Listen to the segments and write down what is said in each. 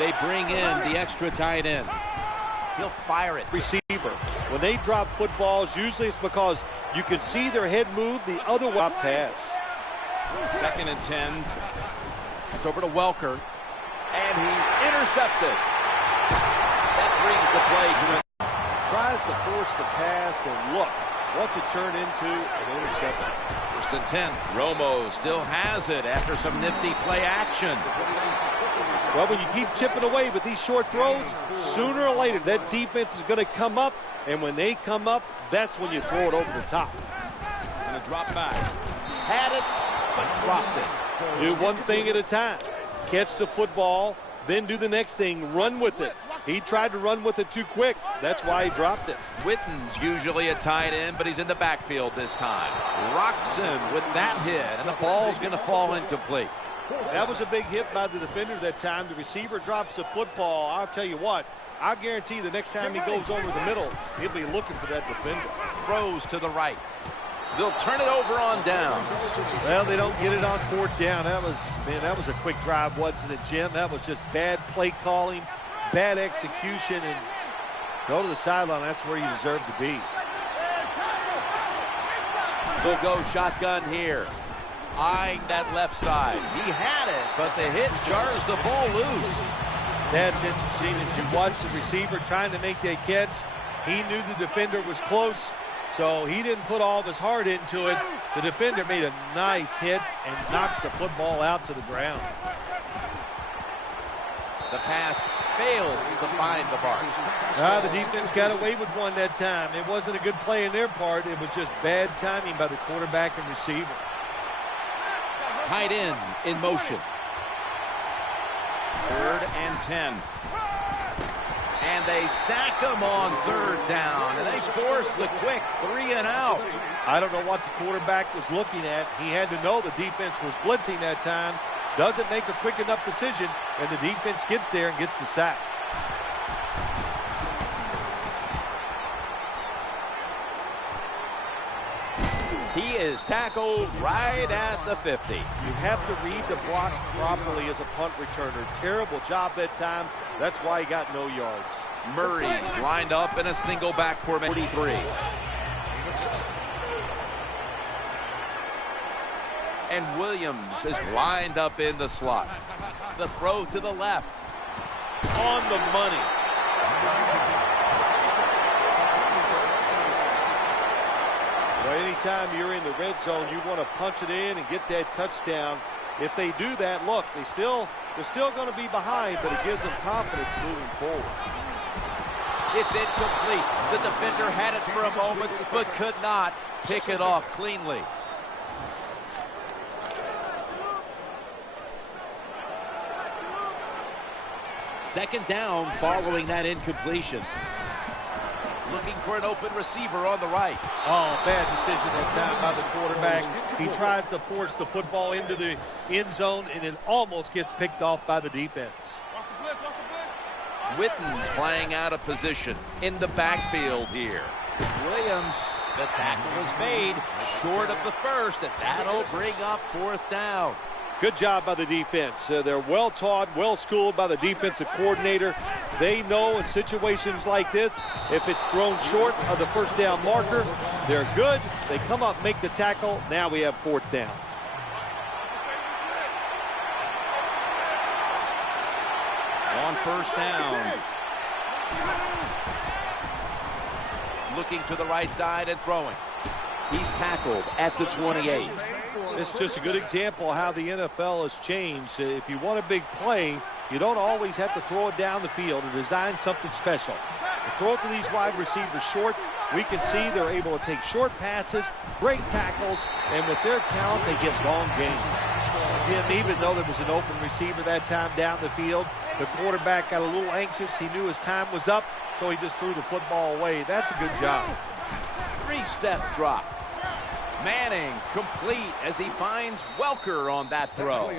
They bring in the extra tight end. He'll fire it. Receiver. When they drop footballs, usually it's because you can see their head move the other way. Pass. 2nd and 10. It's over to Welker. And he's intercepted. That brings the play to it. Tries to force the pass, and look, what's it turn into? An interception. 1st and 10. Romo still has it after some nifty play action. Well, when you keep chipping away with these short throws, sooner or later that defense is going to come up, and when they come up, that's when you throw it over the top. Going to drop back. Had it, but dropped it. Do one thing at a time. Catch the football, then do the next thing, run with it. He tried to run with it too quick. That's why he dropped it. Witten's usually a tight end, but he's in the backfield this time. Roxon with that hit, and the ball's going to fall incomplete. That was a big hit by the defender that time. The receiver drops the football. I'll tell you what, I guarantee the next time he goes over the middle, he'll be looking for that defender. Throws to the right. They'll turn it over on downs. Well, they don't get it on 4th down. That was a quick drive, wasn't it, Jim? That was just bad play calling, bad execution, and go to the sideline. That's where you deserve to be. They'll go shotgun here. Eyeing that left side. He had it, but the hit jars the ball loose. That's interesting. As you watch the receiver trying to make that catch, he knew the defender was close, so he didn't put all of his heart into it. The defender made a nice hit and knocks the football out to the ground. The pass fails to find the mark. The defense got away with one that time. It wasn't a good play in their part. It was just bad timing by the quarterback and receiver. Tight end in motion. 3rd and 10. And they sack him on 3rd down. And they force the quick 3 and out. I don't know what the quarterback was looking at. He had to know the defense was blitzing that time. Doesn't make a quick enough decision. And the defense gets there and gets the sack. He is tackled right at the 50. You have to read the blocks properly as a punt returner. Terrible job that time. That's why he got no yards. Murray's lined up in a single back formation. 43. And Williams is lined up in the slot. The throw to the left. On the money. Well, anytime you're in the red zone, you want to punch it in and get that touchdown. If they do that, look, they're still going to be behind, but it gives them confidence moving forward. It's incomplete. The defender had it for a moment, but could not pick it off cleanly. Second down following that incompletion. Looking for an open receiver on the right. Oh, bad decision that time by the quarterback. He tries to force the football into the end zone, and it almost gets picked off by the defense. Witten's playing out of position in the backfield here. Williams, the tackle is made short of the first, and that'll bring up 4th down. Good job by the defense. They're well taught, well schooled by the defensive coordinator. They know in situations like this, if it's thrown short of the 1st down marker, they're good. They come up, make the tackle. Now we have 4th down. On 1st down. Looking to the right side and throwing. He's tackled at the 28. It's just a good example of how the NFL has changed. If you want a big play, you don't always have to throw it down the field or design something special. To throw it to these wide receivers short, we can see they're able to take short passes, break tackles, and with their talent, they get long gains. Jim, even though there was an open receiver that time down the field, the quarterback got a little anxious. He knew his time was up, so he just threw the football away. That's a good job. 3-step drop. Manning complete as he finds Welker on that throw.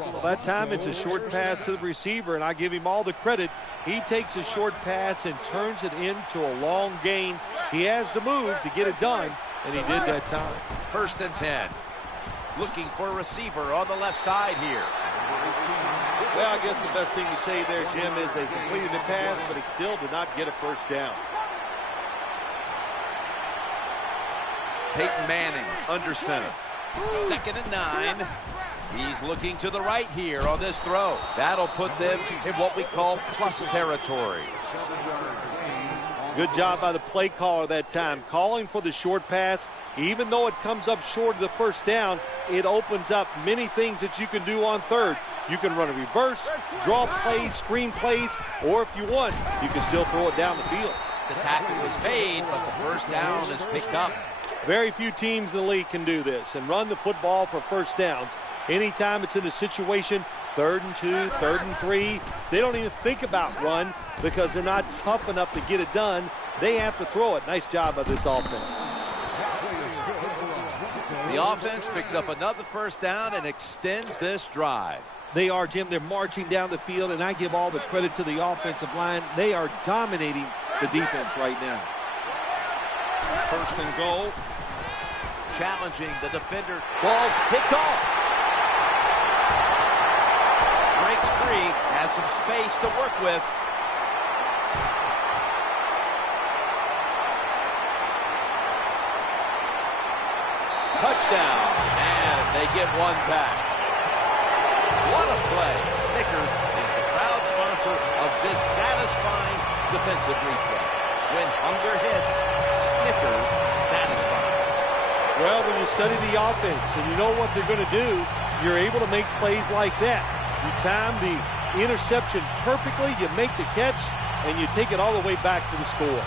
Well, that time it's a short pass to the receiver, and I give him all the credit. He takes a short pass and turns it into a long gain. He has the move to get it done, and he did that time. 1st and 10. Looking for a receiver on the left side here. Well, I guess the best thing to say there, Jim, is they completed the pass, but it still did not get a first down. Peyton Manning under center. 2nd and 9. He's looking to the right here on this throw. That'll put them in what we call plus territory. Good job by the play caller that time, calling for the short pass. Even though it comes up short of the first down, it opens up many things that you can do on third. You can run a reverse, draw plays, screen plays, or if you want, you can still throw it down the field. The tackle was made, but the first down is picked up. Very few teams in the league can do this and run the football for first downs. Anytime it's in a situation, 3rd and 2, 3rd and 3, they don't even think about run because they're not tough enough to get it done. They have to throw it. Nice job by this offense. The offense picks up another first down and extends this drive. They are, Jim. They're marching down the field, and I give all the credit to the offensive line. They are dominating the defense right now. 1st and goal. Challenging the defender. Ball's picked off. Breaks free. Has some space to work with. Touchdown. And they get one back. What a play. Snickers is the proud sponsor of this satisfying defensive replay. When hunger hits, Snickers satisfies. Well, when you study the offense and you know what they're going to do, you're able to make plays like that. You time the interception perfectly, you make the catch, and you take it all the way back to the score.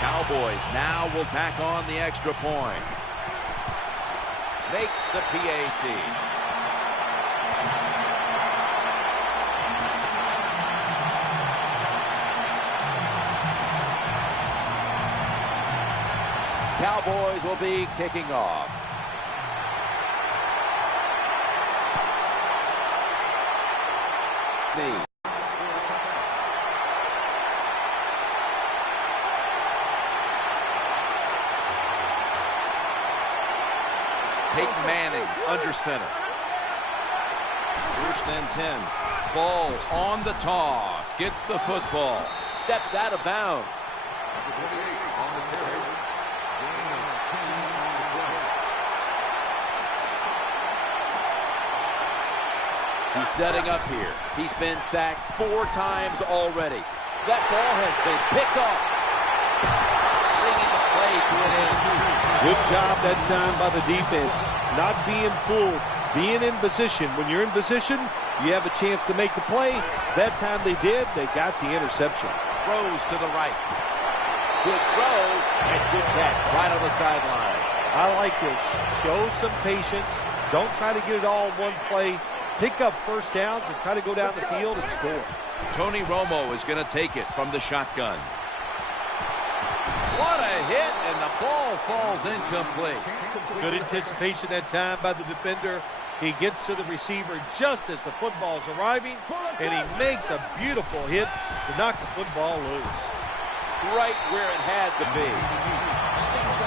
Cowboys now will tack on the extra point. Makes the PAT. Cowboys will be kicking off. Peyton Manning under center. 1st and 10. Balls on the toss. Gets the football. Steps out of bounds. He's setting up here. He's been sacked 4 times already. That ball has been picked off. Bringing the play to an end. Good job that time by the defense. Not being fooled, being in position. When you're in position, you have a chance to make the play. That time they did. They got the interception. Throws to the right. Good throw and good catch right on the sideline. I like this. Show some patience. Don't try to get it all in one play. Pick up first downs and try to go down the field and score. Tony Romo is going to take it from the shotgun. What a hit, and the ball falls incomplete. Good anticipation that time by the defender. He gets to the receiver just as the football's arriving, and he makes a beautiful hit to knock the football loose. Right where it had to be.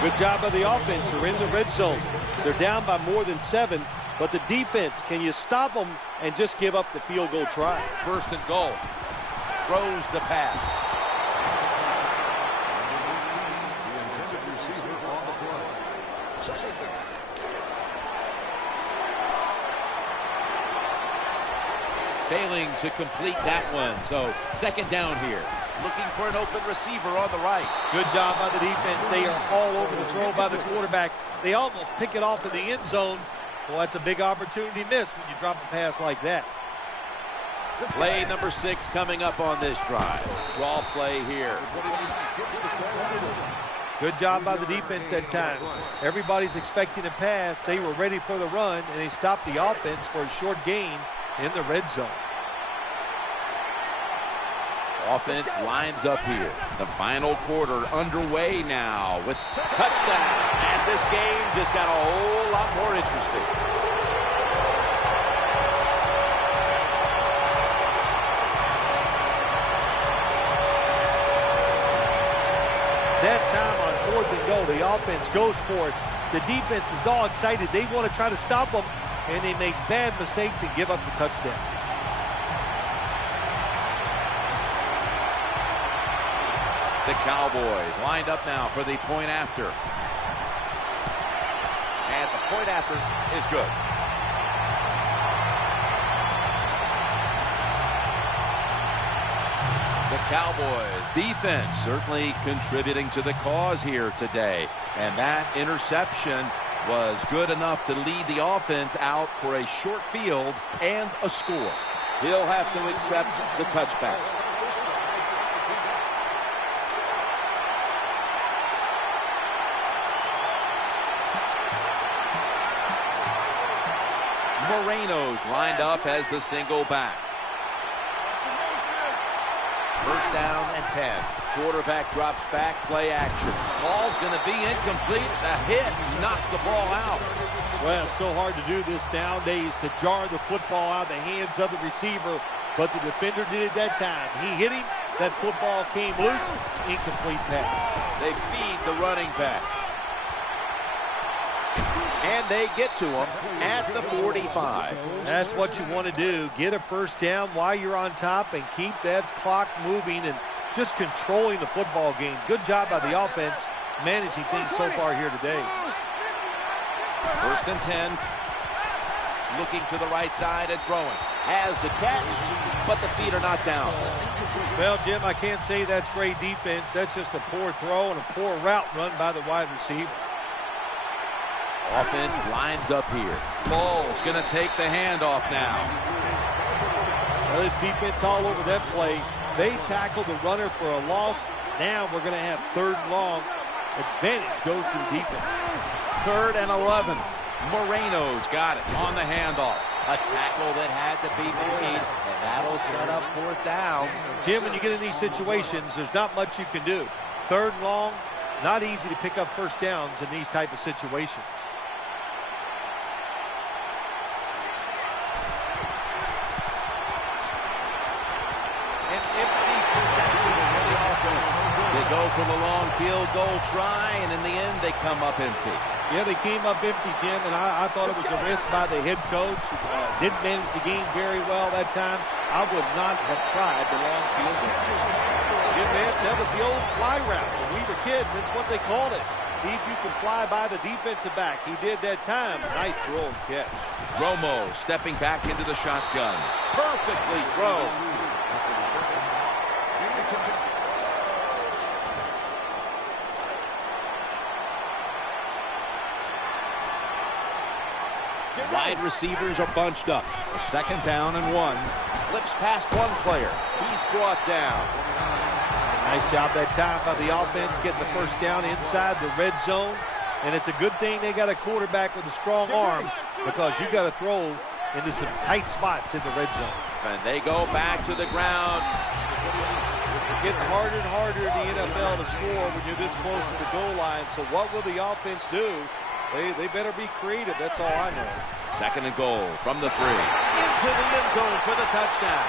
Good job by the offense. They're in the red zone. They're down by more than 7, but the defense, can you stop them and just give up the field goal try? 1st and goal. Throws the pass. Failing to complete that one. So 2nd down here. Looking for an open receiver on the right. Good job by the defense. They are all over the throw by the quarterback. They almost pick it off in the end zone. Well, that's a big opportunity missed when you drop a pass like that. Play number 6 coming up on this drive. Draw play here. Good job by the defense that time. Everybody's expecting a pass. They were ready for the run, and they stopped the offense for a short gain in the red zone. Offense lines up here. The final quarter underway now with touchdown. And this game just got a whole lot more interesting. The offense goes for it. The defense is all excited. They want to try to stop them, and they make bad mistakes and give up the touchdown. The Cowboys lined up now for the point after. And the point after is good. The Cowboys defense certainly contributing to the cause here today. And that interception was good enough to lead the offense out for a short field and a score. He'll have to accept the touchback. Moreno's lined up as the single back. First down and 10. Quarterback drops back, play action. Ball's going to be incomplete. A hit knocked the ball out. Well, it's so hard to do this nowadays, to jar the football out of the hands of the receiver, but the defender did it that time. He hit him, that football came loose, incomplete pass. They feed the running back. And they get to him at the 45. That's what you want to do. Get a first down while you're on top and keep that clock moving and just controlling the football game. Good job by the offense managing things so far here today. First and 10. Looking to the right side and throwing. Has the catch, but the feet are not down. Well, Jim, I can't say that's great defense. That's just a poor throw and a poor route run by the wide receiver. Offense lines up here. Ball's going to take the handoff now. Well, this defense all over that play. They tackled the runner for a loss. Now we're going to have third and long. Advantage goes to the defense. Third and 11. Moreno's got it on the handoff. A tackle that had to be made, and that'll set up fourth down. Jim, when you get in these situations, there's not much you can do. Third and long, not easy to pick up first downs in these type of situations. Go for the long field goal try, and in the end, they come up empty. Yeah, they came up empty, Jim, and I thought it was a risk by the head coach. Didn't manage the game very well that time. I would not have tried the long field goal. Jim Nance, that was the old fly route. When we were kids, that's what they called it. See if you can fly by the defensive back. He did that time. Nice throw and catch. Romo stepping back into the shotgun. Perfectly thrown. Wide receivers are bunched up. A second down and 1. Slips past one player. He's brought down. Nice job that time by the offense getting the first down inside the red zone. And it's a good thing they got a quarterback with a strong arm, because you got to throw into some tight spots in the red zone. And they go back to the ground. It's getting harder and harder in the NFL to score when you're this close to the goal line. So what will the offense do? They better be creative. That's all I know. Second and goal from the 3. Into the end zone for the touchdown.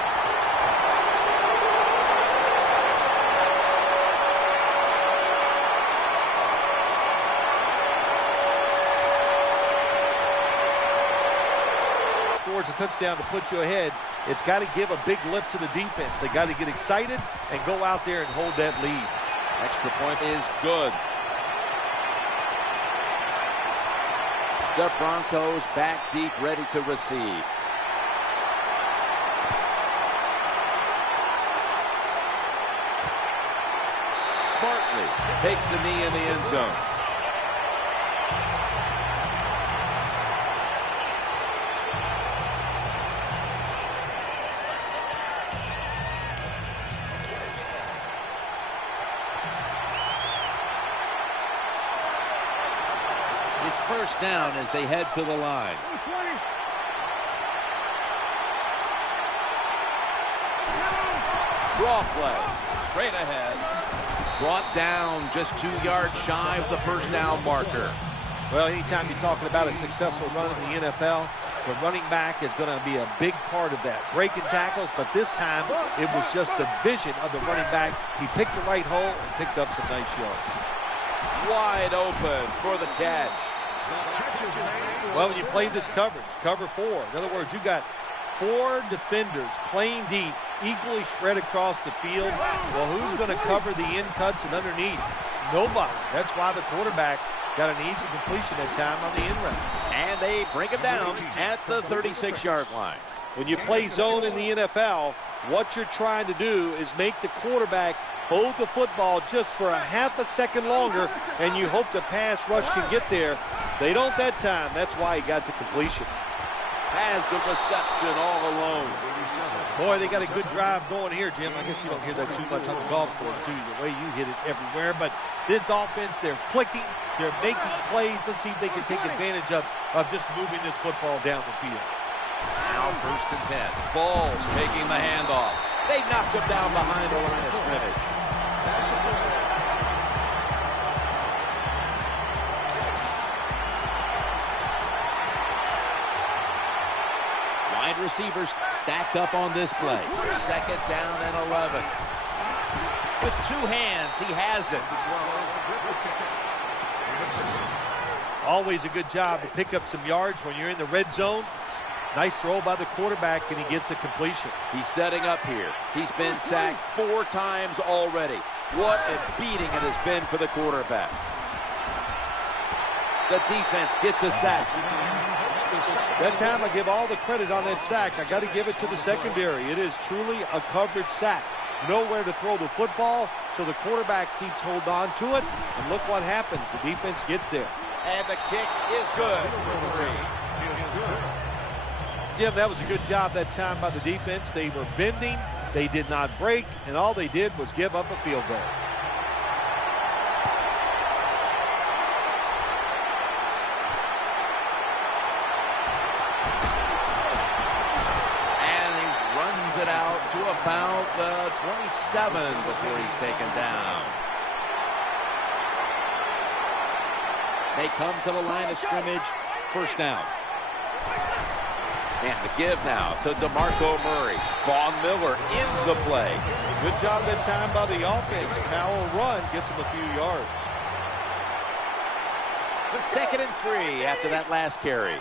Scores a touchdown to put you ahead. It's got to give a big lift to the defense. They got to get excited and go out there and hold that lead. Extra point is good. The Broncos back deep, ready to receive. Smartly takes a knee in the end zone. First down as they head to the line. Draw play. Straight ahead. Brought down just 2 yards shy of the first down marker. Well, anytime you're talking about a successful run in the NFL, the running back is going to be a big part of that. Breaking tackles, but this time it was just the vision of the running back. He picked the right hole and picked up some nice yards. Wide open for the catch. Well, when you play this coverage, cover 4, in other words, you got 4 defenders playing deep, equally spread across the field. Well, who's going to cover the in cuts and underneath? Nobody. That's why the quarterback got an easy completion that time on the in route. And they bring him down at the 36-yard line. When you play zone in the NFL, what you're trying to do is make the quarterback hold the football just for a half a second longer, and you hope the pass rush can get there. They don't that time. That's why he got the completion. Has the reception all alone. Boy, they got a good drive going here, Jim. I guess you don't hear that too much on the golf course, do you? The way you hit it everywhere. But this offense, they're clicking. They're making plays. Let's see if they can take advantage of just moving this football down the field. Now 1st and 10. Balls taking the handoff. They knocked him down behind the line of scrimmage. Wide receivers stacked up on this play. 2nd down and 11. With 2 hands, he has it. Always a good job to pick up some yards when you're in the red zone. Nice throw by the quarterback, and he gets the completion. He's setting up here. He's been sacked 4 times already. What a beating it has been for the quarterback. The defense gets a sack. That time I give all the credit on that sack. I got to give it to the secondary. It is truly a coverage sack. Nowhere to throw the football, so the quarterback keeps hold on to it. And look what happens. The defense gets there. And the kick is good for 3. Jim, that was a good job that time by the defense. They were bending. They did not break. And all they did was give up a field goal. It out to about the 27 before he's taken down. They come to the line of scrimmage. 1st down. And the give now to DeMarco Murray. Von Miller ends the play. Good job that time by the offense. Power run gets him a few yards. But 2nd and 3 after that last carry.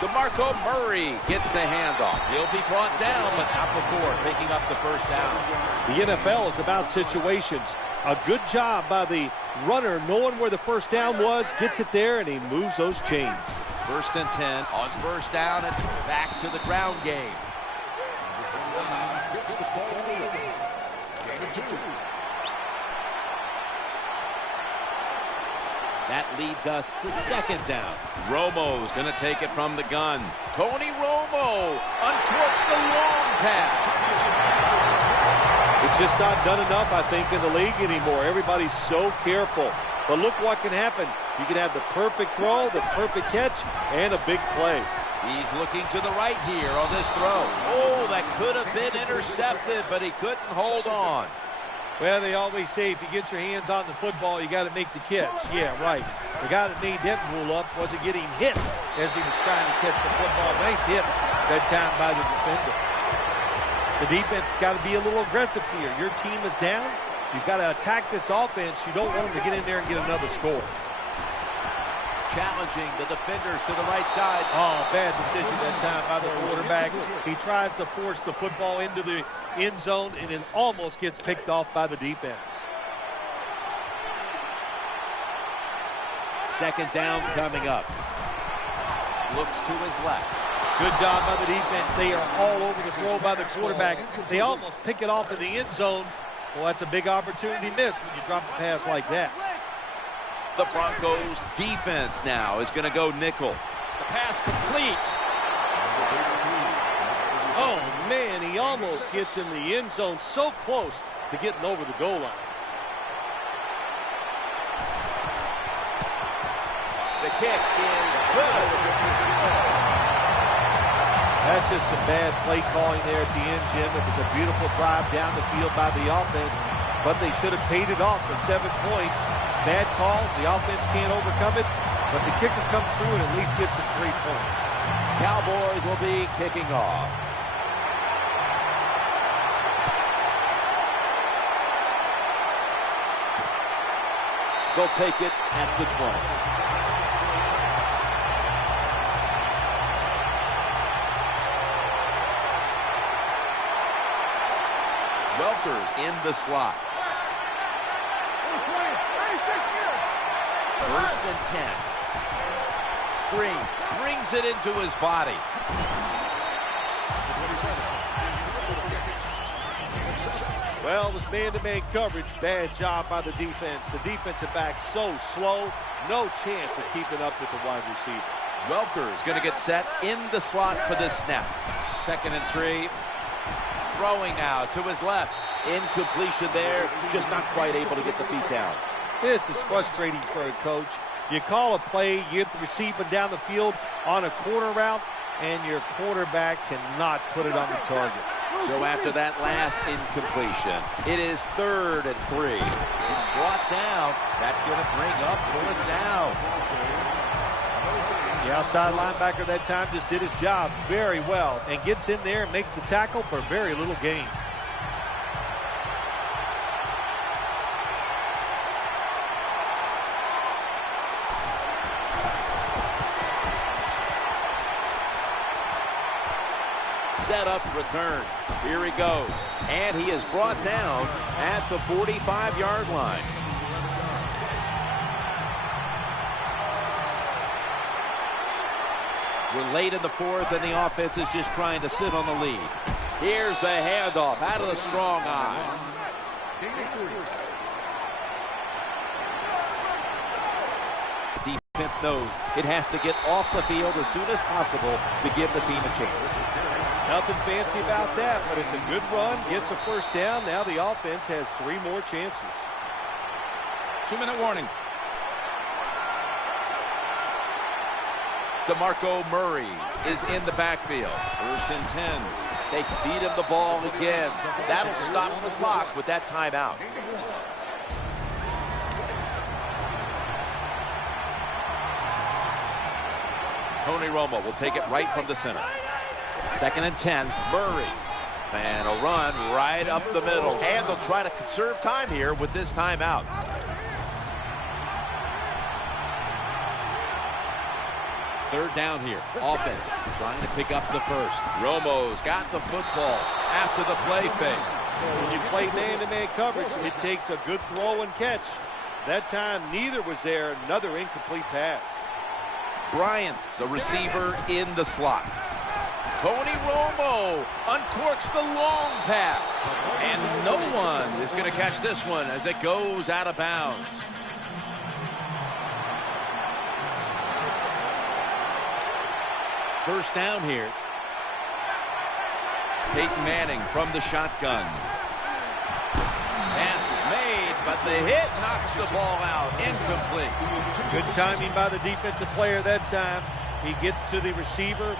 DeMarco Murray gets the handoff. He'll be brought down, but not before picking up the 1st down. The NFL is about situations. A good job by the runner, knowing where the 1st down was, gets it there, and he moves those chains. 1st and 10. On 1st down, it's back to the ground game. That leads us to 2nd down. Romo's going to take it from the gun. Tony Romo uncorks the long pass. It's just not done enough, I think, in the league anymore. Everybody's so careful. But look what can happen. You can have the perfect throw, the perfect catch, and a big play. He's looking to the right here on this throw. Oh, that could have been intercepted, but he couldn't hold on. Well, they always say if you get your hands on the football, you got to make the catch. Yeah, right. The guy that made that rule up wasn't getting hit as he was trying to catch the football. Nice hit that time by the defender. The defense has got to be a little aggressive here. Your team is down. You've got to attack this offense. You don't want them to get in there and get another score. Challenging the defenders to the right side. Oh, bad decision that time by the quarterback. He tries to force the football into the end zone, and it almost gets picked off by the defense. 2nd down coming up. Looks to his left. Good job by the defense. They are all over the throw by the quarterback. They almost pick it off in the end zone. Well, that's a big opportunity missed when you drop a pass like that. The Broncos defense now is going to go nickel. The pass complete. Oh, man, he almost gets in the end zone, so close to getting over the goal line. The kick is good. That's just some bad play calling there at the end, Jim. It was a beautiful drive down the field by the offense, but they should have paid it off for 7 points. Bad calls, the offense can't overcome it, but the kicker comes through and at least gets them 3 points. Cowboys will be kicking off. They'll take it at the 20. Welker's in the slot. First and 10. Screen. Brings it into his body. Well, it was man-to-man coverage. Bad job by the defense. The defensive back so slow. No chance of keeping up with the wide receiver. Welker's going to get set in the slot for this snap. 2nd and 3. Throwing now to his left. Incompletion there. Just not quite able to get the feet down. This is frustrating for a coach. You call a play, you get the receiver down the field on a corner route, and your quarterback cannot put it on the target. So after that last incompletion, it is 3rd and 3. It's brought down. That's going to bring up 4th down. The outside linebacker that time just did his job very well and gets in there and makes the tackle for very little gain. Set up return. Here he goes. And he is brought down at the 45-yard line. We're late in the 4th, and the offense is just trying to sit on the lead. Here's the handoff out of the strong eye. Defense knows it has to get off the field as soon as possible to give the team a chance. Nothing fancy about that, but it's a good run. Gets a 1st down. Now the offense has 3 more chances. 2-minute warning. DeMarco Murray is in the backfield. 1st and 10. They feed him the ball again. That'll stop the clock with that timeout. Tony Romo will take it right from the center. 2nd and 10. Murray. And a run right up the middle. And they'll try to conserve time here with this timeout. Third down here. Offense trying to pick up the 1st. Romo's got the football after the play fake. When you play man-to-man coverage, it takes a good throw and catch. That time, neither was there. Another incomplete pass. Bryant's a receiver in the slot. Tony Romo uncorks the long pass. And no one is going to catch this one as it goes out of bounds. First down here. Peyton Manning from the shotgun. Pass is made, but the hit knocks the ball out. Incomplete. Good timing by the defensive player that time. He gets to the receiver.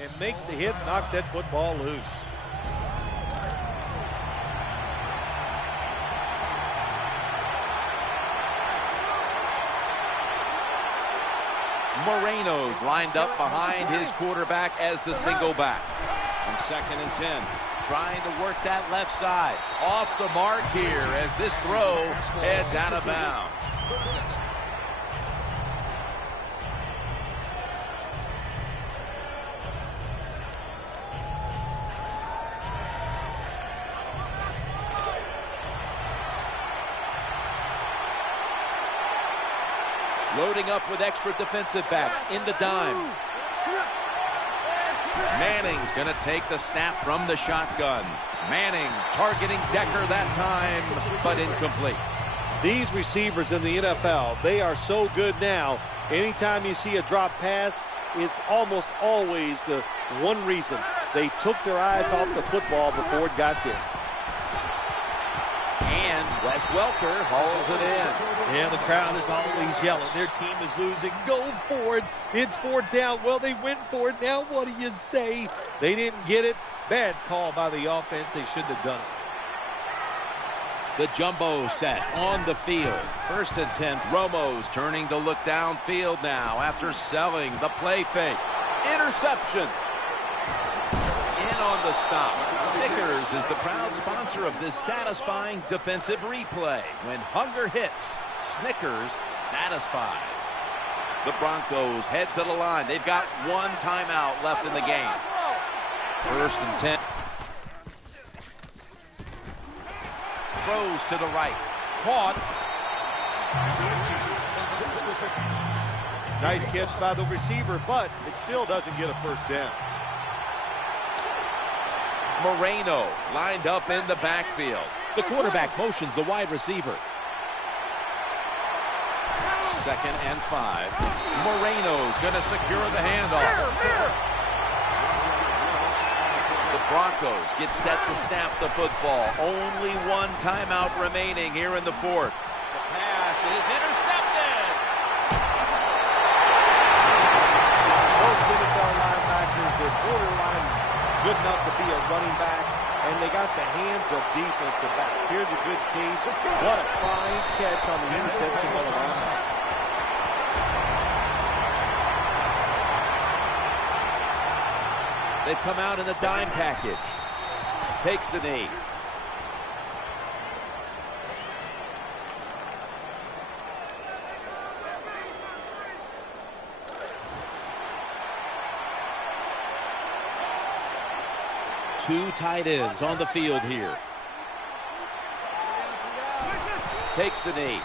And makes the hit, knocks that football loose. Moreno's lined up behind his quarterback as the single back. On 2nd and 10, trying to work that left side. Off the mark here as this throw heads out of bounds. Loading up with extra defensive backs in the dime. Manning's going to take the snap from the shotgun. Manning targeting Decker that time, but incomplete. These receivers in the NFL, they are so good now. Anytime you see a drop pass, it's almost always the one reason. They took their eyes off the football before it got there. And Wes Welker hauls it in. Yeah, the crowd is always yelling. Their team is losing. Go for it. It's 4th down. Well, they went for it. Now what do you say? They didn't get it. Bad call by the offense. They shouldn't have done it. The jumbo set on the field. 1st and 10. Romo's turning to look downfield now after selling the play fake. Interception. on the stop. Snickers is the proud sponsor of this satisfying defensive replay. When hunger hits, Snickers satisfies. The Broncos head to the line. They've got one timeout left in the game. 1st and 10. Throws to the right. Caught. Nice catch by the receiver, but it still doesn't get a first down. Moreno lined up in the backfield. The quarterback motions the wide receiver. 2nd and 5. Moreno's going to secure the handoff. The Broncos get set to snap the football. Only one timeout remaining here in the 4th. The pass is intercepted. Most NFL linebackers, they're borderline good enough to be a running back, and they got the hands of defensive backs. Here's a good case. What a fine catch on the interception by the linebacker. They've come out in the dime package. Takes a knee. Two tight ends on the field here. Takes a knee.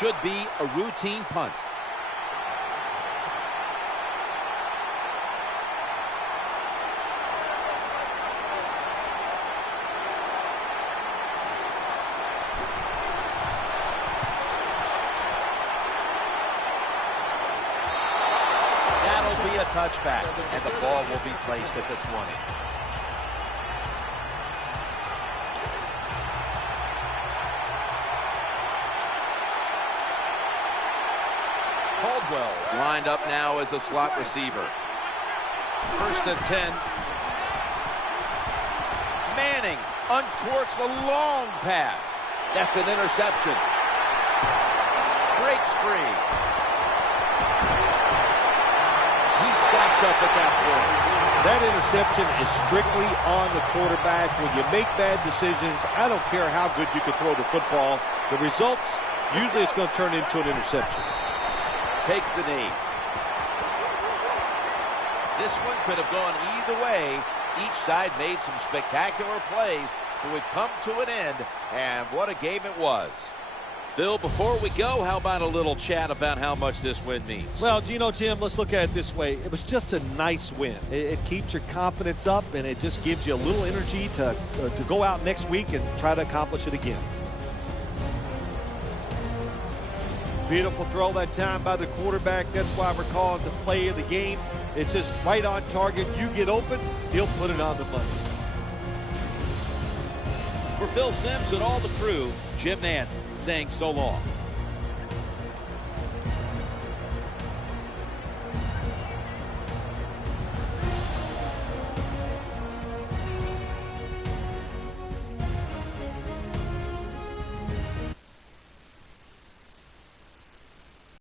Should be a routine punt. That'll be a touchback, and the ball will be placed at the 20. Caldwell's lined up now as a slot receiver. 1st and 10. Manning uncorks a long pass. That's an interception. Breaks free. He's stopped up at that point. That interception is strictly on the quarterback. When you make bad decisions, I don't care how good you can throw the football. The results, usually it's going to turn into an interception. Takes a knee. This one could have gone either way. Each side made some spectacular plays, but we've come to an end, and what a game it was. Phil, before we go, how about a little chat about how much this win means? Well, you know, Jim, let's look at it this way. It was just a nice win. It keeps your confidence up, and it just gives you a little energy to go out next week and try to accomplish it again. Beautiful throw that time by the quarterback. That's why we're calling it the play of the game. It's just right on target. You get open, he'll put it on the money. For Phil Simms and all the crew, Jim Nance saying so long.